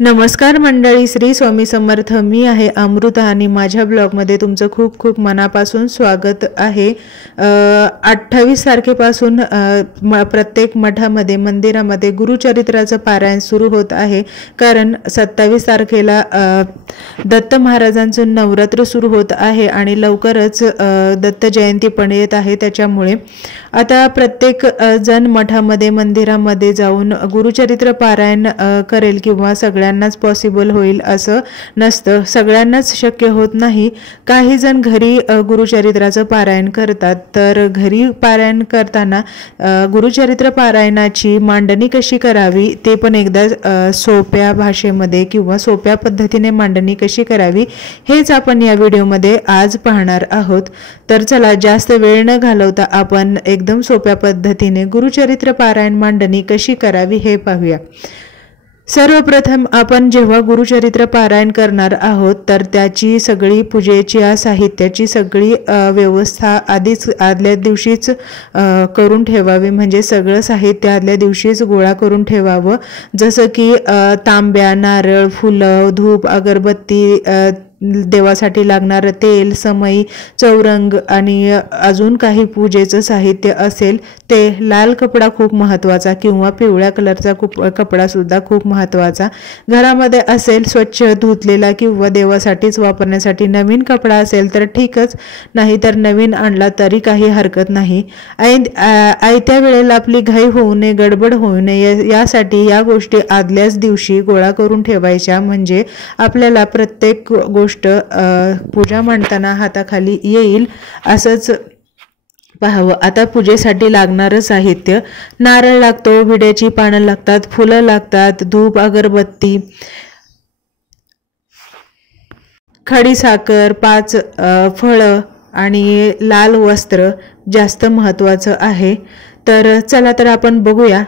नमस्कार मंडळी, श्री स्वामी समर्थ. मी आहे अमृता आणि माझ्या ब्लॉगमध्ये तुमचं खूप खूप मनापासून स्वागत आहे. 28 तारखेपासून प्रत्येक मठामध्ये मंदिरामध्ये गुरुचरित्राचं पारायण सुरू होत आहे. कारण 27 तारखेला दत्त महाराजांचं नवरात्र सुरू होत आहे आणि लवकरच दत्त जयंती पण येत आहे. त्याच्यामुळे आता प्रत्येक जण मठामध्ये मंदिरामध्ये जाऊन गुरुचरित्र पारायण करेल किंवा सगळ्यांनाच पॉसिबल होईल असं नसतं. सगळ्यांनाच शक्य होत नाही. काही जण घरी गुरुचरित्राचं पारायण करतात. तर घरी पारायण करताना गुरुचरित्र पारायणाची मांडणी कशी करावी ते पण एकदा सोप्या भाषेमध्ये किंवा सोप्या पद्धतीने मांडणी कशी करावी हेच आपण या व्हिडिओमध्ये आज पाहणार आहोत. तर चला जास्त वेळ न घालवता आपण एकदम सोप्या पद्धतीने गुरुचरित्र पारायण मांडणी कशी करावी हे पाहूया. सर्वप्रथम आपण जेव्हा गुरुचरित्र पारायण करणार आहोत तर त्याची सगळी पूजेची साहित्याची सगळी व्यवस्था आधीच आदल्या दिवशीच करून ठेवावी. म्हणजे सगळं साहित्य आदल्या दिवशीच गोळा करून ठेवावं. जसं की तांब्या, नारळ, फुलं, धूप, अगरबत्ती, देवासाठी लागणारं तेल, समई, चौरंग आणि अजून काही पूजेचं साहित्य असेल ते. लाल कपडा खूप महत्त्वाचा किंवा पिवळ्या कलरचा कपडासुद्धा खूप महत्त्वाचा घरामध्ये असेल. स्वच्छ धुतलेला किंवा देवासाठीच वापरण्यासाठी नवीन कपडा असेल तर ठीकच, नाही तर नवीन आणला तरी काही हरकत नाही. आयत्या वेळेला आपली घाई होऊ नये, गडबड होऊ नये यासाठी या गोष्टी आदल्याच दिवशी गोळा करून ठेवायच्या. म्हणजे आपल्याला प्रत्येक पूजा मांडताना हाताखाली येईल असंच पाहावं. आता पूजेसाठी लागणारं साहित्य: नारळ लागतो, विड्याची पानं लागतात, फुलं लागतात, धूप, अगरबत्ती, खडीसाखर, 5 फळं आणि लाल वस्त्र जास्त महत्त्वाचं आहे. तर चला तर आपण बघूया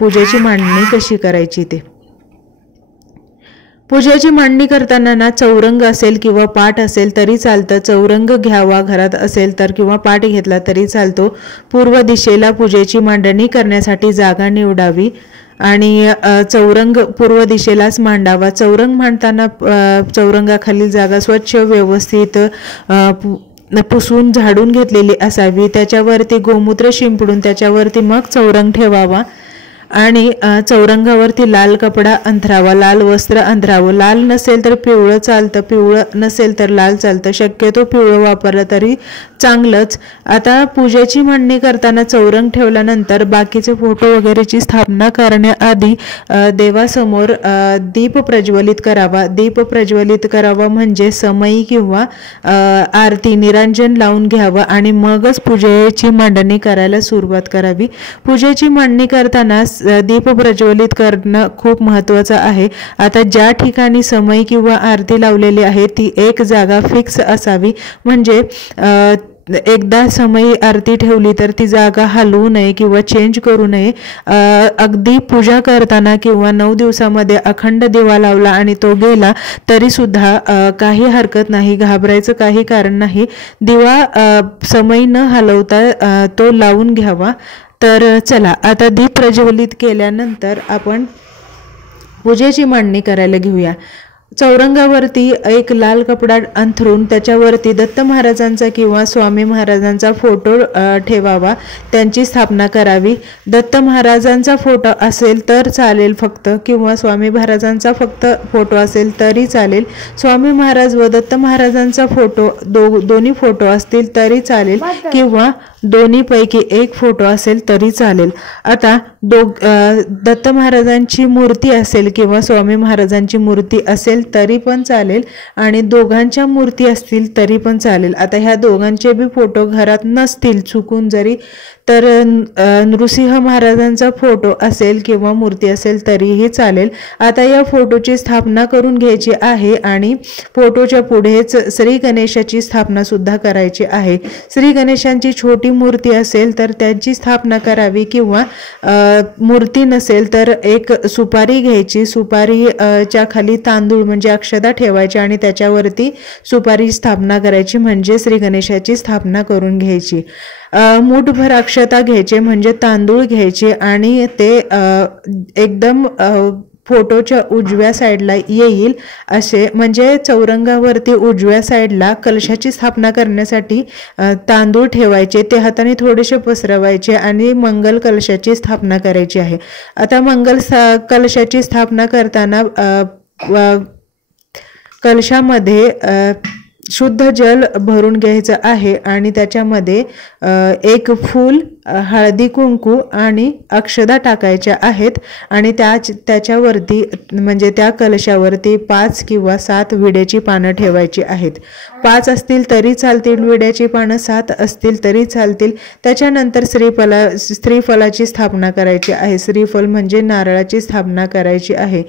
पूजेची मांडणी कशी करायची ते. पूजेची मांडणी करताना ना चौरंग असेल किंवा पाट असेल तरी चालतं. चौरंग घ्यावा घरात असेल तर, किंवा पाट घेतला तरी चालतो. पूर्व दिशेला पूजेची मांडणी करण्यासाठी जागा निवडावी आणि चौरंग पूर्व दिशेलाच मांडावा. चौरंग मांडताना चौरंगाखालील जागा स्वच्छ व्यवस्थित पुसून झाडून घेतलेली असावी. त्याच्यावरती गोमूत्र शिंपडून त्याच्यावरती मग चौरंग ठेवावा आणि चौरंगावरती लाल कपडा अंथरावा, लाल वस्त्र अंथरावं. लाल नसेल तर पिवळं चालतं, पिवळं नसेल तर लाल चालतं. शक्यतो पिवळं वापरलं तरी चांगलंच. आता पूजेची मांडणी करताना चौरंग ठेवल्यानंतर बाकीचे फोटो वगैरेची स्थापना करण्याआधी देवासमोर दीप प्रज्वलित करावा. दीप प्रज्वलित करावा म्हणजे समई किंवा आरती निरांजन लावून घ्यावं आणि मगच पूजेची मांडणी करायला सुरुवात करावी. पूजेची मांडणी करताना दीप प्रज्वलित करणं खूप महत्त्वाचं आहे. आता ज्या ठिकाणी समई किंवा आरती लावलेली आहे ती एक जागा फिक्स असावी. म्हणजे एकदा समई आरती ठेवली तर ती जागा हलवू नये किंवा चेंज करू नये. अगदी पूजा करताना किंवा 9 दिवसामध्ये अखंड दिवा लावला आणि तो गेला तरी सुद्धा काही हरकत नाही, घाबरायचं काही कारण नाही. दिवा समई न हलवता तो लावून घ्यावा. तर चला आता दीप प्रज्वलित केल्यानंतर आपण पूजेची मांडणी करायला घेऊया. चौरंगावरती एक लाल कपडा अंथरून त्याच्यावरती दत्त महाराजांचा किंवा स्वामी महाराजांचा फोटो ठेवावा. त्यांची स्थापना करावी. दत्त महाराजांचा फोटो असेल तर चालेल फक्त, किंवा स्वामी महाराजांचा फक्त फोटो असेल तरी चालेल. स्वामी महाराज व दत्त महाराजांचा फोटो दोन्ही फोटो असतील तरी चालेल, किंवा दोन्हीपैकी एक फोटो असेल तरी चालेल. आता दत्त महाराजांची मूर्ती असेल किंवा स्वामी महाराजांची मूर्ती असेल तरी पण चालेल आणि दोघांच्या मूर्ती असतील तरी पण चालेल. आता ह्या दोघांचे बी फोटो घरात नसतील चुकून जरी, तर नृसिंह महाराजांचा फोटो असेल किंवा मूर्ती असेल तरीही चालेल. आता या फोटोची स्थापना करून घ्यायची आहे आणि फोटोच्या पुढेच श्री गणेशाची स्थापना सुद्धा करायची आहे. श्री गणेशांची छोटी मूर्ती असेल तर त्यांची स्थापना करावी, किंवा मूर्ती नसेल तर एक सुपारी घ्यायची. सुपारीच्या खाली तांदूळ म्हणजे अक्षता ठेवायची आणि त्याच्यावरती सुपारी स्थापना करायची, म्हणजे श्री गणेशाची स्थापना करून घ्यायची. मूठभर अक्षता घ्यायचे म्हणजे तांदूळ घ्यायचे आणि ते एकदम फोटोच्या उजव्या साईडला येईल असे, म्हणजे चौरंगावरती उजव्या साईडला कलशाची स्थापना करण्यासाठी तांदूळ ठेवायचे, ते हाताने थोडेसे पसरवायचे आणि मंगल कलशाची स्थापना करायची आहे। आता कलशाची स्थापना करताना कलशामध्ये शुद्ध जल भरून घ्यायचं आहे आणि त्याच्यामध्ये एक फूल, हळदी कुंकू आणि अक्षदा टाकायच्या आहेत आणि त्याच्यावरती म्हणजे त्या कलशावरती 5 किंवा 7 विड्याची पानं ठेवायची आहेत। 5 असतील तरी चालतील विड्याची पानं, 7 असतील तरी चालतील। त्याच्यानंतर श्रीफलाची स्थापना करायची आहे। श्रीफल म्हणजे नारळाची स्थापना करायची आहे।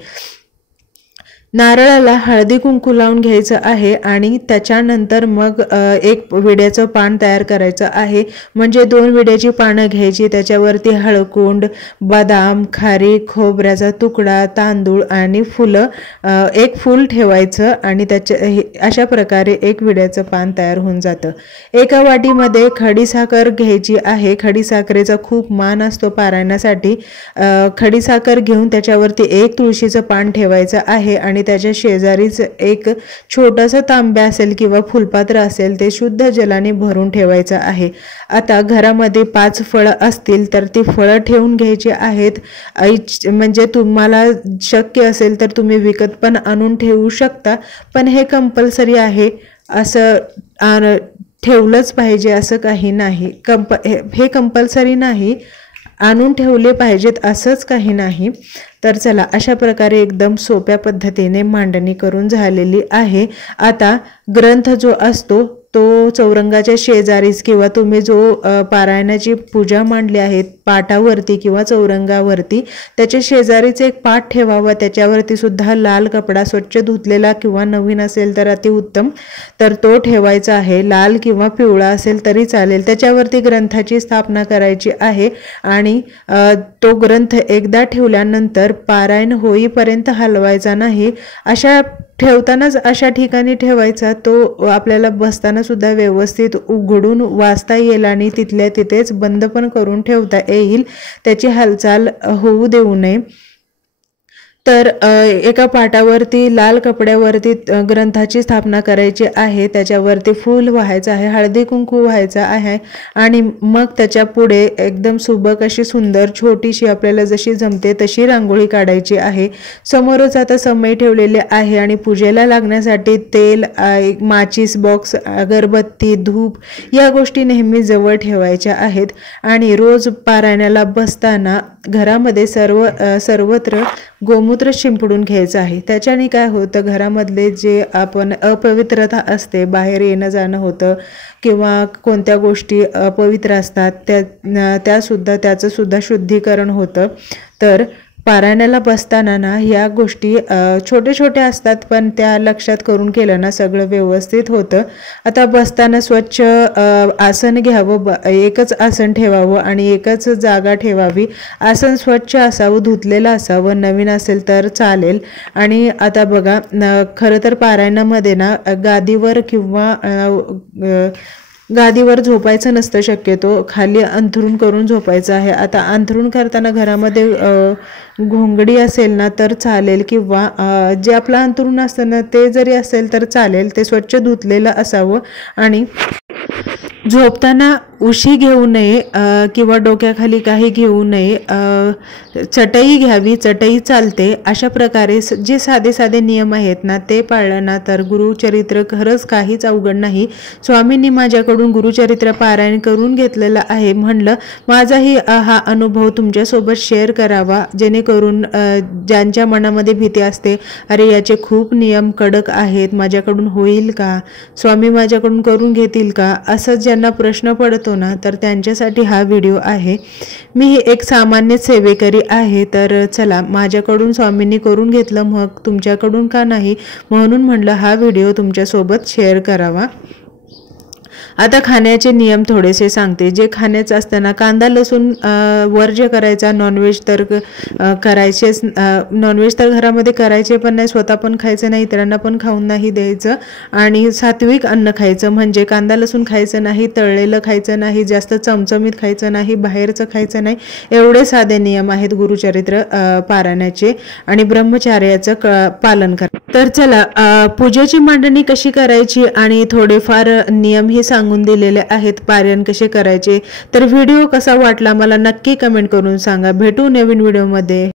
नारळाला हळदी कुंकू लावून घ्यायचं आहे आणि त्याच्यानंतर मग एक विड्याचं पान तयार करायचं आहे, म्हणजे 2 विड्याची पानं घ्यायची, त्याच्यावरती हळकुंड, बदाम, खारीक, खोबऱ्याचा तुकडा, तांदूळ आणि फुलं, एक फूल ठेवायचं आणि अशा प्रकारे एक विड्याचं पान तयार होऊन जातं। एका वाटीमध्ये खडीसाखर घ्यायची आहे। खडीसाखरेचा खूप मान असतो पारायणासाठी। खडीसाखर घेऊन त्याच्यावरती एक तुळशीचं पान ठेवायचं आहे आणि त्याच्या शेजारीच एक छोटासा तांब्या असेल किंवा फुलपात्र असेल ते शुद्ध जलाने भरून ठेवायचं आहे। आता घरामध्ये 5 फळं असतील तर ती फळं ठेवून घ्यायची आहेत, म्हणजे तुम्हाला शक्य असेल तर तुम्ही विकत पण आणून ठेवू शकता, पण हे कंपल्सरी आहे, असं ठेवलंच पाहिजे असं काही नाही। हे कंपल्सरी नाही, आणून ठेवले पाहिजेत असंच काही नाही। तर चला, अशा प्रकारे एकदम सोप्या पद्धतीने मांडणी करून झालेली आहे। आता ग्रंथ जो असतो तो चौरंगाच्या शेजारीच किंवा तुम्ही जो पारायणाची पूजा मांडली आहे पाटावरती किंवा चौरंगावरती त्याच्या शेजारीच एक पाट ठेवावा। त्याच्यावरती सुद्धा लाल कपडा स्वच्छ धुतलेला किंवा नवीन असेल तर अतिउत्तम, तर तो ठेवायचा आहे। लाल किंवा पिवळा असेल तरी चालेल। त्याच्यावरती ग्रंथाची स्थापना करायची आहे आणि तो ग्रंथ एकदा ठेवल्यानंतर पारायण होईपर्यंत हलवायचा नाही। ठेवतानाच अशा ठिकाणी ठेवायचा तो आपल्याला बसताना सुद्धा व्यवस्थित उघडून वाचता येईल आणि तिथल्या तिथेच बंद पण करून ठेवता येईल, त्याची हालचाल होऊ देऊ नये। तर एका पाटावरती लाल कपड्यावरती ग्रंथाची स्थापना करायची आहे, त्याच्यावरती फूल व्हायचं आहे, हळदी कुंकू व्हायचं आहे आणि मग त्याच्या पुढे एकदम सुबक अशी सुंदर छोटीशी आपल्याला जशी जमते तशी रांगोळी काढायची आहे। समोरच आता समय ठेवलेले आहे आणि पूजेला लागण्यासाठी तेल, माचीस बॉक्स, अगरबत्ती, धूप या गोष्टी नेहमी जवळ ठेवायच्या आहेत आणि रोज पारायणाला बसताना घरामध्ये सर्वत्र गोमूत्र शिंपडून घ्यायचं आहे। त्याच्याने काय होतं, घरामधले जे आपण अपवित्रता असते, बाहेर येणं जाणं होतं किंवा कोणत्या गोष्टी अपवित्र असतात त्याचं सुद्धा शुद्धीकरण होतं। तर पारायणाला बसताना ना ह्या गोष्टी छोटे छोटे असतात, पण त्या लक्षात करून केलं ना सगळं व्यवस्थित होतं। आता बसताना स्वच्छ आसन घ्यावं, एकच आसन ठेवावं आणि एकच जागा ठेवावी। आसन स्वच्छ असावं, धुतलेलं असावं, नवीन असेल तर चालेल। आणि आता बघा, खरं तर पारायणामध्ये ना गादीवर झोपायचं नसतं, शक्यतो खाली अंथरूण करून झोपायचं आहे। आता अंथरूण करताना घरामध्ये घोंगडी असेल ना तर चालेल किंवा जे आपलं अंथरूण असतं ना ते जरी असेल तर चालेल, ते स्वच्छ धुतलेलं असावं आणि झोपताना उशी घेऊ नये किंवा डोक्याखाली काही घेऊ नये, चटई घ्यावी, चटई चालते। अशा प्रकारे जे साधे साधे नियम आहेत ना ते पाळलं ना तर गुरुचरित्र खरंच काहीच अवघड नाही। स्वामींनी माझ्याकडून गुरुचरित्र पारायण करून घेतलेलं आहे, म्हणलं माझाही हा अनुभव तुमच्यासोबत शेअर करावा, जेणेकरून ज्यांच्या मनामध्ये भीती असते, अरे याचे खूप नियम कडक आहेत, माझ्याकडून होईल का, स्वामी माझ्याकडून करून घेतील का, असं ज्यांना प्रश्न पडतो ना तर त्यांच्यासाठी हा व्हिडिओ आहे। मी एक सामान्य सेवेकरी आहे, तर चला माझ्याकडून स्वामींनी करून घेतलं, मग तुमच्याकडून का नाही, म्हणून म्हणलं हा व्हिडिओ तुमच्यासोबत शेअर करावा। आता खाण्याचे नियम थोडेसे सांगते। जे खाण्याचं असताना कांदा लसूण वर्ज्य करायचा, नॉनव्हेज तर करायचेच, नॉनव्हेज तर घरामध्ये करायचे पण नाही, स्वतः पण खायचं नाही, इतरांना पण खाऊन नाही द्यायचं। आणि सात्विक अन्न खायचं म्हणजे कांदा लसूण खायचं नाही, तळलेलं खायचं नाही, जास्त चमचमीत खायचं नाही, बाहेरचं खायचं नाही। एवढे साधे नियम आहेत गुरुचरित्र पारायणाचे आणि ब्रह्मचर्याचं पालन करा। तर चला पूजेची मांडणी कशी करायची आणि थोडेफार नियम हे सांगून दिलेले आहेत, पारायण कसे करायचे। तर व्हिडिओ कसा वाटला मला नक्की कमेंट करून सांगा। भेटू नवीन व्हिडिओमध्ये।